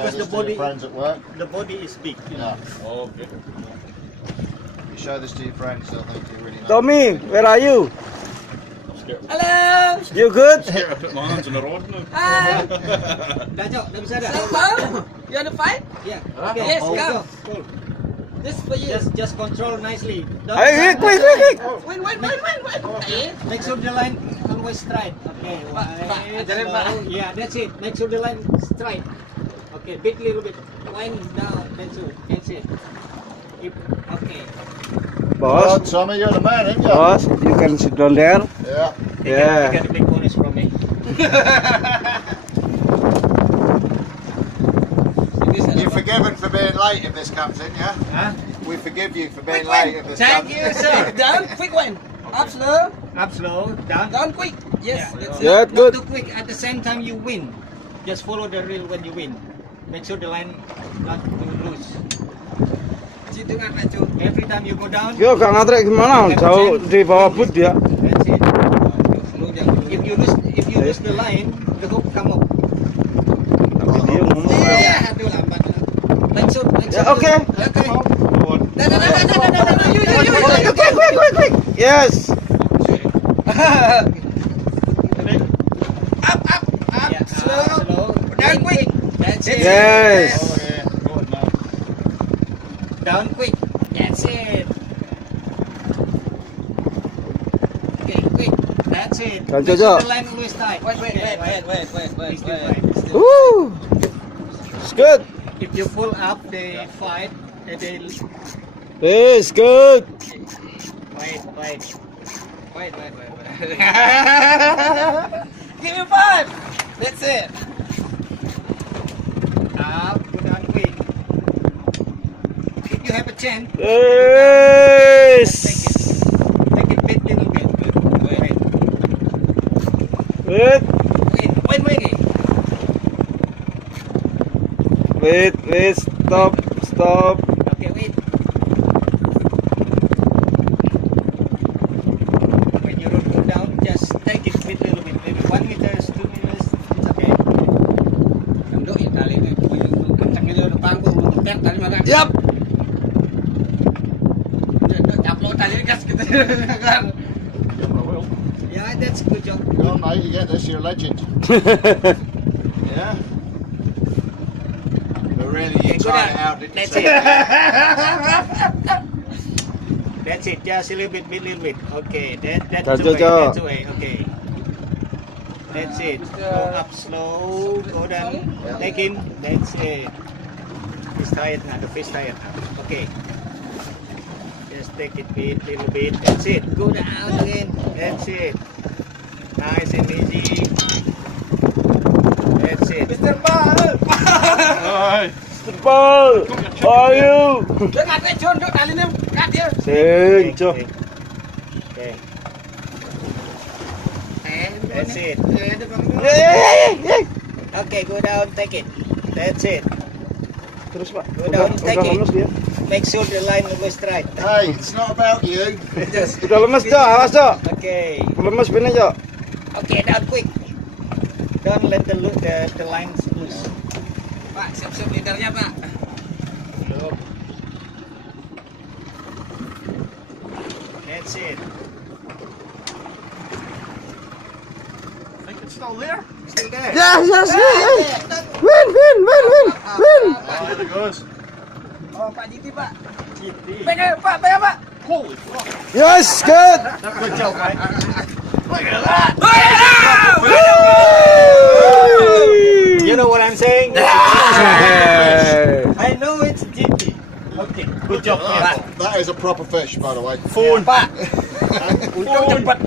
because the this to your body, friends at work. the body is big. You know. Yeah. Oh, okay. You show this to your friends, they'll think you're really nice. Tommy, where are you? I'm scared. Hello. You good? I put my hands on the rod now. Hi. Dah jauh, dah bisa dah. So, you want to fight? Yeah. Huh? Okay. Yes, hold go. on. Hold. This is for you. Just control nicely. Don't- Hey, quick. Win. Okay. Make sure the line always straight. Okay. Pak, Wide, ajarin, slow. Pak. Yeah, that's it. Make sure the line straight. Okay, bit little bit. Wind down. That's it. That's it. Okay. Well, Boss, Tommy, you're the man, ain't you? boss, you can sit down there. Yeah. You Yeah. get a big bonus from me. You're forgiven for being late if this comes in, yeah? Huh? We forgive you for being Quick late win. if this Thank comes you, sir. Down, quick win. Up slow. Up slow. Down. Down quick. Yes, Yeah. that's Yeah, it. good. Not too quick. At the same time you win. Just follow the reel when you win. Make sure the line not too loose. Situ kan Pak Cu. Every time you go down, Yo, Kang Atrek gimana? Jauh di bawah boot dia. that's it. Slow jangan. If you lose the line, the hook come up. Dia ngomong. Iya, aduh lambat. Make sure. Ya, okay. Okay. Come on. Dah. You. Quick. Yes. Up. Yeah, Slow. Down quick. That's it. Yes. Oh, yeah. Go on now. Down quick. That's it. Okay, quick. That's it. Kan, Make Jojo. sure the line always tight. Wait. Please do right. Woo. It's good. If you pull up, they fight. They It's good. wait. Wait. Give me 5. That's it. Up, go down quick. If you have a chance, Yes. take it bit little bit. Wait. Wait. Wait. Wait. Stop. Okay, wait. When you don't go down, just take it bit little bit. Maybe 1 meters, 2 meters. It's okay. Duduk ya tali ni. Kencang itu depan tu tet tali mana? Yap. Caplok tali gas gitu kan. Yeah, that's good job. Go on, mate, you get this, you're a legend. Yeah? But really, you Okay, go tried down. it out, didn't That's you? it. That's it. Just a little bit. Okay, that's Kan, the way. Jojo. That's the way. Okay. That's it. Go up slow. Go down. Take in. That's it. Fish tired now. The fish tired now. Okay. Just take it bit, little bit. That's it. Go down again. That's it. Nice and easy. That's it. Mr. Bal. Aye. Ball. How are you? Jangan Jun, duduk tali ni. Kat dia. Sing, Cok. Okay. That's it. Yeah. Okay, go down, take it. That's it. Terus, Pak. Go down, take it. lemes dia. Make sure the line always straight. Hey, it's not about you. Udah lemes, Cok. Awas, Cok. Okay. Lemes pinnya, Cok. Okay, down quick. Don't let the lines loose. Pak, siap-siap leadernya, Pak. That's it. I think it's still there. Still there. Yes. Win. Oh, there it goes. Oh, Pak Jiti, Pak. GT. Pegang, Pak. Holy fuck. Yes, good. Good job, right? You know what I'm saying? I know it's GT. Okay, good job. That is a proper fish, by the way. Phone. Pak. Untung cepat.